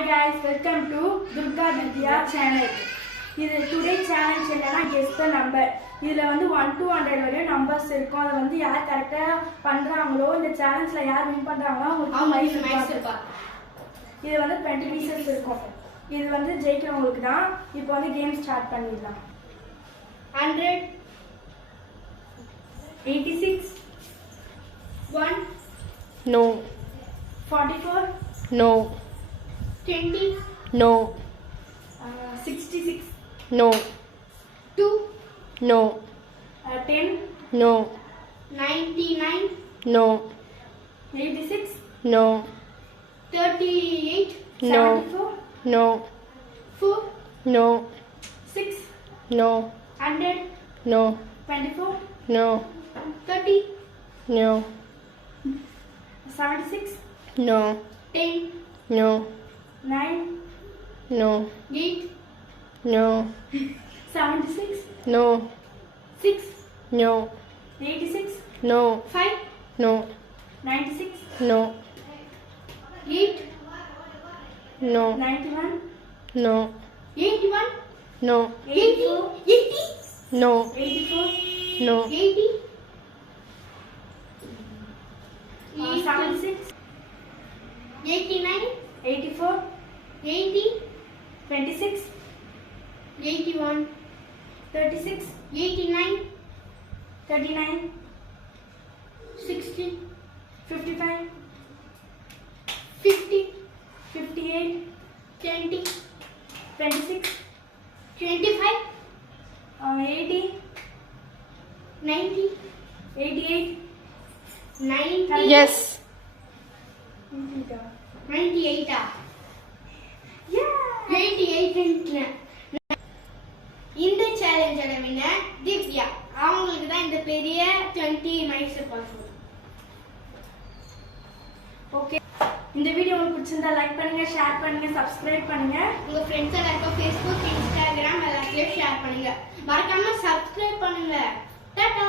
Hi guys, welcome to Durga Nidya channel. இது today challenge என்னன்னா guess the number. இதுல வந்து 1 to 100 வரை numbers இருக்கும். அத வந்து யார் கரெக்ட்டா பண்றாங்களோ இந்த சேலஞ்ச்ல யார் வின் பண்றாங்களோ அவங்களுக்கு மேக்ஸ் இருக்கும். இது வந்து 20 pieces இருக்கும். இது வந்து ஜெயிக்கிறவங்களுக்கு தான். இப்போ வந்து கேம் ஸ்டார்ட் பண்ணிடலாம். 100 86 1 No. 44 No. 20 No. 66 No. 2 No. 10 No. 99 No. 86 No. 38 No. 74 No. 4 No. 6 No. 100 No. 24 No. 30 No. 76 No. 10 No. 9 No. 8 No. 76 No. 6 No. 86 No. 5 No. 96 No. 8 No. 91 No. 81 No. 80 80 No. 84 No. 80 76 89 84 80 26 81 36 89 39 60 55 50 58 20 26 25 80 90 88 90 Yes. 98 88 இந்த சேலஞ்சோட winner Divya. அவங்களுக்கு தான் இந்த பெரிய 20 mikes pass. Okay, இந்த video உங்களுக்கு பிடிச்சிருந்தா like பண்ணுங்க, share பண்ணுங்க, சப்ஸ்கிரைப் பண்ணுங்க. உங்க ஃப்ரெண்ட்ஸ் எல்லாருக்கும் Facebook, Instagram எல்லாத்தையும் ஷேர் பண்ணுங்க. மறக்காம சப்ஸ்கிரைப் பண்ணுங்க. டாடா.